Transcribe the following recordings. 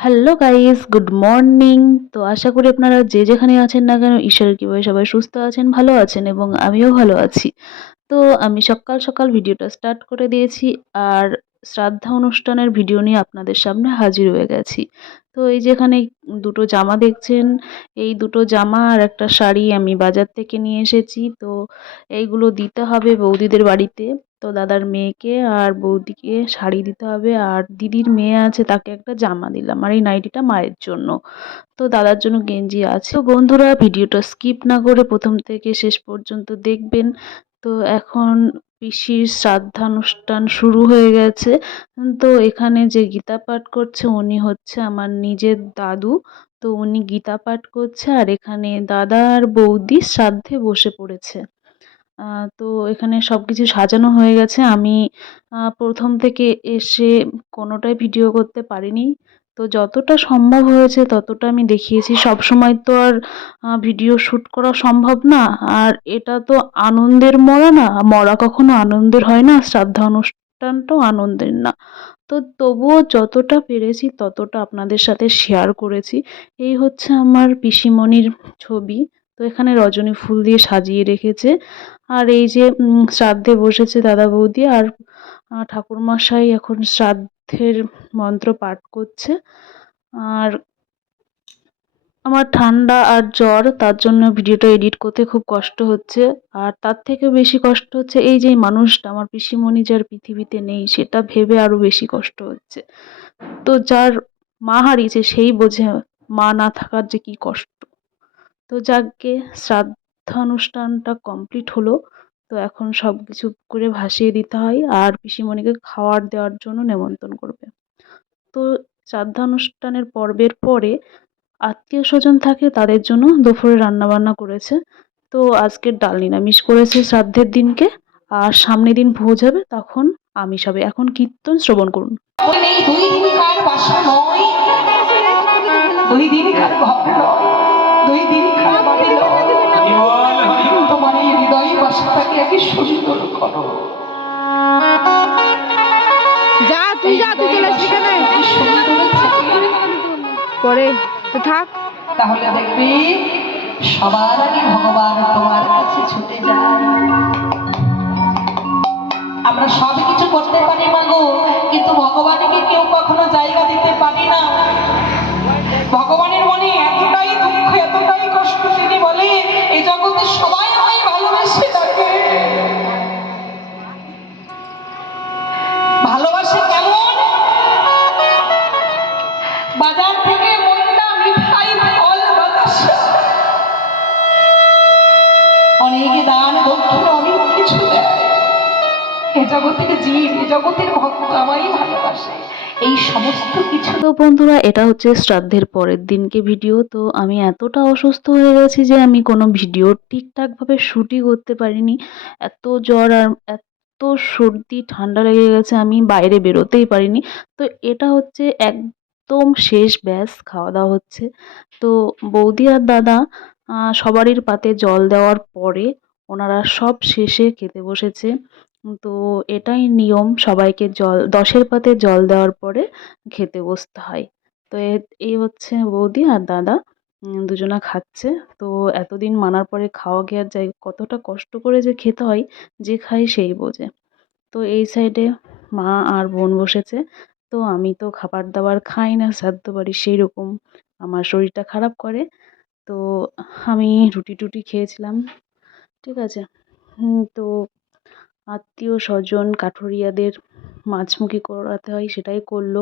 Hello guys good morning তো আশা করি আপনারা যে যেখানে আছেন না কেন, ঈশ্বরের কীভাবে সবাই সুস্থ আছেন, ভালো আছেন এবং আমিও ভালো আছি। তো আমি সকাল সকাল ভিডিওটা স্টার্ট করে দিয়েছি আর শ্রাদ্ধা অনুষ্ঠানের ভিডিও নিয়ে আপনাদের সামনে হাজির হয়ে গেছি। তো এই যেখানে দুটো জামা দেখছেন, এই দুটো জামা আর একটা শাড়ি আমি বাজার থেকে নিয়ে এসেছি। তো এইগুলো দিতে হবে বৌদিদের বাড়িতে। তো দাদার মেয়েকে আর বৌদিকে শাড়ি দিতে হবে। আর দিদির মেয়ে আছে, তাকে একটা জামা দিলাম। আর এই নাইটিটা মায়ের জন্য। তো দাদার জন্য গেঞ্জি আছে। তো বন্ধুরা, ভিডিওটা স্কিপ না করে প্রথম থেকে শেষ পর্যন্ত দেখবেন। তো এখন পিসির শ্রাদ্ধানুষ্ঠান শুরু হয়ে গেছে। তো এখানে যে গীতা পাঠ করছে, উনি হচ্ছে আমার নিজের দাদু। তো উনি গীতা পাঠ করছে। আর এখানে দাদা আর বৌদি শ্রাদ্ধে বসে পড়েছে। তো এখানে সব কিছু সাজানো হয়ে গেছে। আমি প্রথম থেকে এসে কোনোটাই ভিডিও করতে পারিনি। তো যতটা সম্ভব হয়েছে ততটা আমি দেখিয়েছি। সব সময় তো আর ভিডিও শ্যুট করা সম্ভব না। আর এটা তো আনন্দের মরা না। মরা কখনো আনন্দের হয় না। শ্রাদ্ধা অনুষ্ঠানটাও আনন্দের না। তো তবুও যতটা পেরেছি ততটা আপনাদের সাথে শেয়ার করেছি। এই হচ্ছে আমার পিসিমণির ছবি। তো এখানে রজনী ফুল দিয়ে সাজিয়ে রেখেছে। আর এই যে শ্রাদ্ধে বসেছে দাদা বৌদি আর ঠাকুরমশাই এখন শ্রাদ্ধের মন্ত্র পাঠ করছে। আর আমার ঠান্ডা আর জ্বর, তার জন্য ভিডিওটা এডিট করতে খুব কষ্ট হচ্ছে। আর তার থেকে বেশি কষ্ট হচ্ছে এই যে মানুষটা, আমার পিসিমণি যার পৃথিবীতে নেই, সেটা ভেবে আরও বেশি কষ্ট হচ্ছে। তো যার মা হারিয়েছে, সেই বোঝে মা না থাকার যে কী কষ্ট। তো যাকগে, শ্রাদ্ধানুষ্ঠানটা কমপ্লিট হলো। তো এখন সব কিছু করে ভাসিয়ে দিতে হয় আর পিসিমণিকে খাওয়ার দেওয়ার জন্য নেমন্তন্ন করবে। তো শ্রাদ্ধানুষ্ঠানের পর্বের পরে আত্মীয় স্বজন থাকে তাদের জন্য দুপুরে রান্নাবান্না করেছে। তো আজকের ডাল নিরামিষ করেছে শ্রাদ্ধের দিনকে। আর সামনের দিন ভোজ হবে, তখন আমিষ হবে। এখন কীর্তন শ্রবণ করুন। দুই নয়। দুই দিনকার বাড়ি নয় তোমার এই হৃদয় বাসাটাকে একে সুন্দর করো। যা তুই যা তুই চলে আসবি কেন কি সুন্দর থাকে। পরে তো থাক। তাহলে দেখবি সবার আগে ভগবান তোমার কাছে ছুটে যায়। আমরা সব কিছু করতে পারি মাগো কিন্তু ভগবানকে কেউ কখনো জায়গা দিতে পারি না। অনেকে দান দক্ষিণ অনেক কিছু দেয়। এ জগতের জীব, এ জগতের ভক্ত আমায় ভালোবাসে। এই সমস্ত কিছু তো বন্ধুরা, এটা হচ্ছে শ্রাদ্ধের পরের দিনকে ভিডিও। তো আমি এতটা অসুস্থ হয়ে গেছি যে আমি কোনো ভিডিও ঠিকঠাকভাবে শ্যুটই করতে পারিনি। এত জ্বর আর এত সর্দি, ঠান্ডা লেগে গেছে, আমি বাইরে বেরোতেই পারিনি। তো এটা হচ্ছে একদম শেষ ব্যাস, খাওয়া দাওয়া হচ্ছে। তো বৌদি আর দাদা সবারই পাতে জল দেওয়ার পরে ওনারা সব শেষে খেতে বসেছে। তো এটাই নিয়ম, সবাইকে জল, দশের পাতে জল দেওয়ার পরে খেতে বসতে হয়। তো এই হচ্ছে বৌদি আর দাদা দুজনা খাচ্ছে। তো এতদিন মানার পরে খাওয়া গিয়ে যাই, কতটা কষ্ট করে যে খেতে হয়, যে খায় সেই বোঝে। তো এই সাইডে মা আর বোন বসেছে। তো আমি তো খাবার দাবার খাই না শ্রাদ্ধ বাড়ি সেই রকম আমার শরীরটা খারাপ করে। তো আমি রুটি টুটি খেয়েছিলাম, ঠিক আছে? তো আত্মীয় স্বজন কাঠুরিয়াদের মাছমুখী করাতে হয়, সেটাই করল।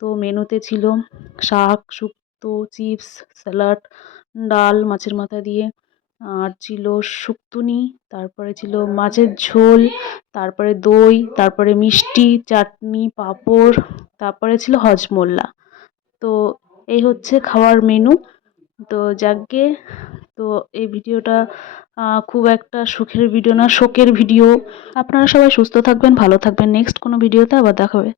তো মেনুতে ছিল শাক, শুক্তো, চিপস, স্যালাড, ডাল মাছের মাথা দিয়ে। আর ছিল শুক্তুনি, তারপরে ছিল মাছের ঝোল, তারপরে দই, তারপরে মিষ্টি, চাটনি, পাঁপড়, তারপরে ছিল হজমোল্লা। তো এই হচ্ছে খাওয়ার মেনু। তো যাক গে তো এই ভিডিওটা খুব একটা সুখের ভিডিও না শোকের ভিডিও। আপনারা সবাই সুস্থ থাকবেন, ভালো থাকবেন। নেক্সট কোনো ভিডিওতে আবার দেখা হবে।